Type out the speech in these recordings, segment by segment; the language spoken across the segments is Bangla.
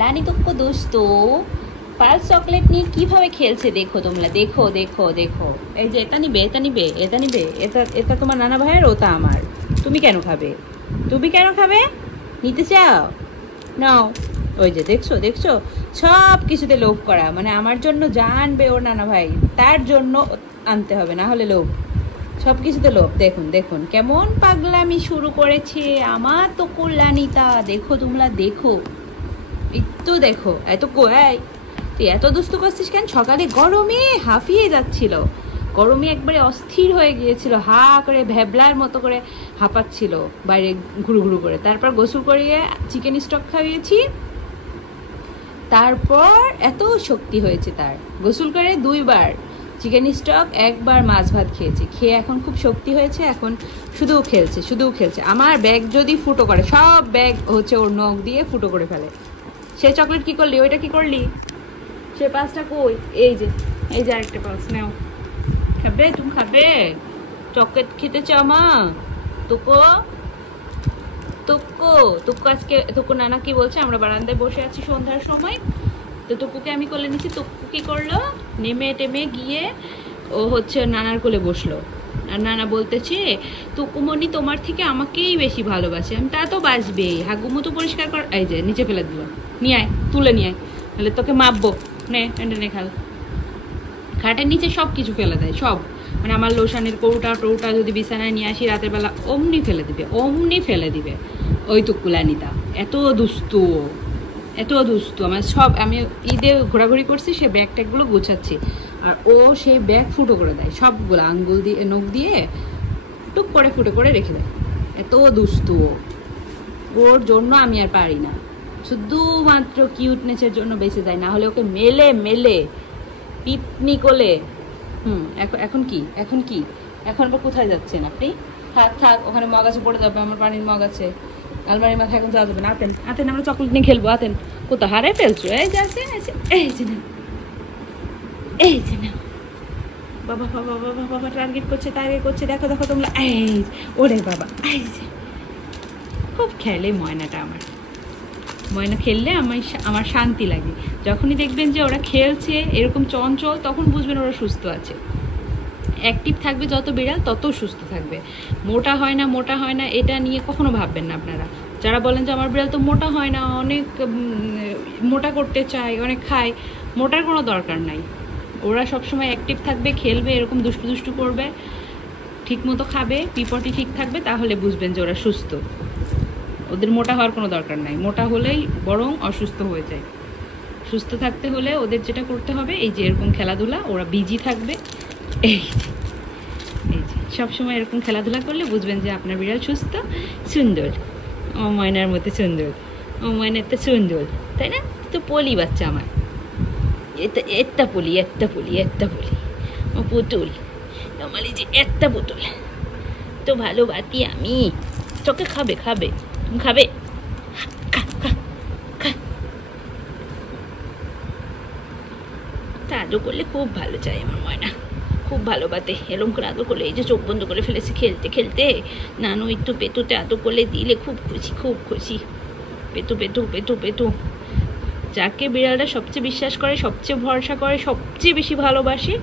লানি তুক্কু দুস্তু পালস চকলেট নিয়ে কিভাবে খেলছে দেখো তোমরা, দেখো দেখো দেখো। এই যে এটা নিবে, এটা নিবে, এটা নিবে, এটা এটা তোমার নানা ভাইয়ের, ওটা আমার। তুমি কেন খাবে? তুমি কেন খাবে? নিতে চাও? নাও। ওই যে দেখছো দেখছো, সব কিছুতে লোভ করা, মানে আমার জন্য যা আনবে ওর নানা ভাই তার জন্য আনতে হবে, না হলে লোভ। সব কিছুতে লোভ। দেখুন দেখুন কেমন পাগলামি শুরু করেছে আমার তো কল্যাণীতা। দেখো তোমরা দেখো, একটু দেখো। এত কোয়াই তুই এত দুস্তু করছিস কেন? সকালে গরমে হাঁফিয়ে যাচ্ছিল, গরমে একবারে অস্থির হয়ে গিয়েছিল, হা করে ভ্যাবলার মতো করে হাঁপাচ্ছিল বাইরে ঘুরু ঘুরু করে। তারপর গোসল করিয়ে চিকেন স্টক খাইয়েছি, তারপর এত শক্তি হয়েছে তার। গোসল করে 2বার চিকেন স্টক, 1বার মাছ ভাত খেয়েছে, খেয়ে এখন খুব শক্তি হয়েছে, এখন শুধু খেলছে শুধু খেলছে। আমার ব্যাগ যদি ফুটো করে, সব ব্যাগ হচ্ছে ওর নখ দিয়ে ফুটো করে ফেলে। সে চকলেট কি করলি? ওইটা কি করলি? সে পাঁচটা কই? এই যে, এই যে আরেকটা পাঁচ নাও। খাবে? তুমি খাবে চকলেট? খেতে চাও মা? তোকো তোকো তোকো আজকে তোকো নানা কি বলছে, আমরা বারান্দায় বসে আছি সন্ধ্যার সময়, তো টুকুকে আমি কোলে নিচ্ছি। টুকু কি করলো? নেমে টেমে গিয়ে ও হচ্ছে নানার কোলে বসলো। আর নানা বলতেছে টুকুমণি তোমার থেকে আমাকেই বেশি ভালোবাসে। আমি তা তো বাসবেই, হাগুমু তো পরিষ্কার কর। এই যে নিচে ফেলে দিল, নিয়ে আয়, তুলে নিয়ে আয়, তাহলে তোকে মাপবো। নে নে খাল। খাটের নিচে সব কিছু ফেলে দেয়, সব, মানে আমার লোশানের কৌটা টৌটা যদি বিছানায় নিয়ে আসি রাতের বেলা, অমনি ফেলে দিবে, অমনি ফেলে দিবে। ওই টুকুলানিতা এত দুস্তু, এত দুস্তু। আমার সব, আমি ঈদে ঘোরাঘুরি করছি, সে ব্যাগ ট্যাগগুলো গুছাচ্ছি, আর ও সেই ব্যাগ ফুটো করে দেয় সবগুলো, আঙ্গুল দিয়ে নখ দিয়ে টুক করে ফুটো করে রেখে দেয়। এত দুস্তু ওর জন্য আমি আর পারি না, শুধুমাত্র কিউটনেসের জন্য বেঁচে যায়, না হলে ওকে মেলে মেলে পিপনি কোলে। এখন কি, এখন কি, এখন আবার কোথায় যাচ্ছেন আপনি? থাক থাক, ওখানে মগ আছে, পড়ে যাবে, আমার পানির মগ আছে আলমারির মাথায়, এখন যাওয়া যাবে না। আতেন আতেন, আমরা চকলেট নিয়ে খেলবো। আতেন, কোথা হারাই ফেলছো? এই যে আছে, এই যে না, এই যে না, বাবা বাবা বাবা বাবা, টার্গেট করছে টার্গেট করছে, দেখো দেখো তোমরা। এই ওরে বাবা, এই যে খুব খেলে ময়নাটা আমার। ময়না খেললে আমার শান্তি লাগে। যখনই দেখবেন যে ওরা খেলছে এরকম চঞ্চল, তখন বুঝবেন ওরা সুস্থ আছে। অ্যাক্টিভ থাকবে যত বিড়াল, তত সুস্থ থাকবে। মোটা হয় না মোটা হয় না এটা নিয়ে কখনো ভাববেন না আপনারা। যারা বলেন যে আমার বিড়াল তো মোটা হয় না, অনেক মোটা করতে চায়, অনেক খায়, মোটার কোনো দরকার নাই। ওরা সবসময় অ্যাক্টিভ থাকবে, খেলবে, এরকম দুষ্টু দুষ্টু করবে, ঠিক মতো খাবে, পিপটি ঠিক থাকবে, তাহলে বুঝবেন যে ওরা সুস্থ। ওদের মোটা হওয়ার কোনো দরকার নাই, মোটা হলেই বরং অসুস্থ হয়ে যায়। সুস্থ থাকতে হলে ওদের যেটা করতে হবে, এই যে এরকম খেলাধুলা, ওরা বিজি থাকবে, এই যে সবসময় এরকম খেলাধুলা করলে বুঝবেন যে আপনার বিড়াল সুস্থ, সুন্দর। ও ময়নার মতো সুন্দর, ও ময়নার তো সুন্দর, তাই না? তো পলি বাচ্চা আমার, একটা পলি, একটা পলি, একটা পলি, ও পুতুল আমার, এই যে একটা পুতুল। তো ভালো বাতি আমি। চোখে খাবে, খাবে, তুমি খাবে? তা আদর করলে খুব ভালো চাই আমার ময়না, খুব ভালো বাতে। এরকম করে আদর করলে, এই যে চোখ বন্ধ করে ফেলেছে খেলতে খেলতে, নানু একটু পেতুতে আদর করলে দিলে খুব খুশি, খুব খুশি। পেতু পেতু পেতু পেতু। যাকে বিড়ালটা সবচেয়ে বিশ্বাস করে, সবচেয়ে ভরসা করে, সবচেয়ে বেশি ভালোবাসে,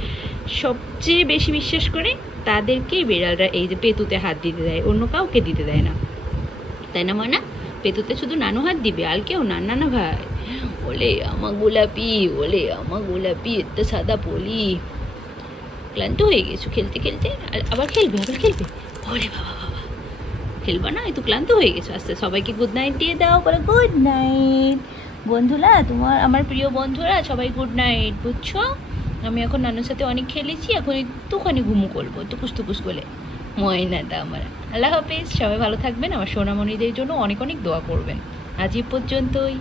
সবচেয়ে বেশি বিশ্বাস করে, তাদেরকেই বিড়ালরা এই যে পেতুতে হাত দিতে দেয়, অন্য কাউকে দিতে দেয় না, তাই না ময়না? পেতুতে শুধু নানু হাত দিবে, আর কেউ না। না না ভাই, ওলে আমার গোলাপি, ওলে আমার গোলাপি, এত সাদা পলি। ক্লান্ত হয়ে গেছো খেলতে খেলতে? আবার খেলবে, আবার খেলবে? ওরে বাবা বাবা, খেলবা না? এই তো ক্লান্ত হয়ে গেছো। আস্তে সবাইকে গুড নাইট দিয়ে দাও, বলে গুড নাইট বন্ধুরা, তোমার আমার প্রিয় বন্ধুরা সবাই গুড নাইট, বুঝছো? আমি এখন নানুর সাথে অনেক খেলেছি, এখন একটুখানি ঘুমু করবো, টুকুস টুকুস করে। ময়নাটা আমার। আল্লাহ হাফিজ, সবাই ভালো থাকবেন। আমার সোনামণিদের জন্য অনেক অনেক দোয়া করবেন। আজ এই পর্যন্তই।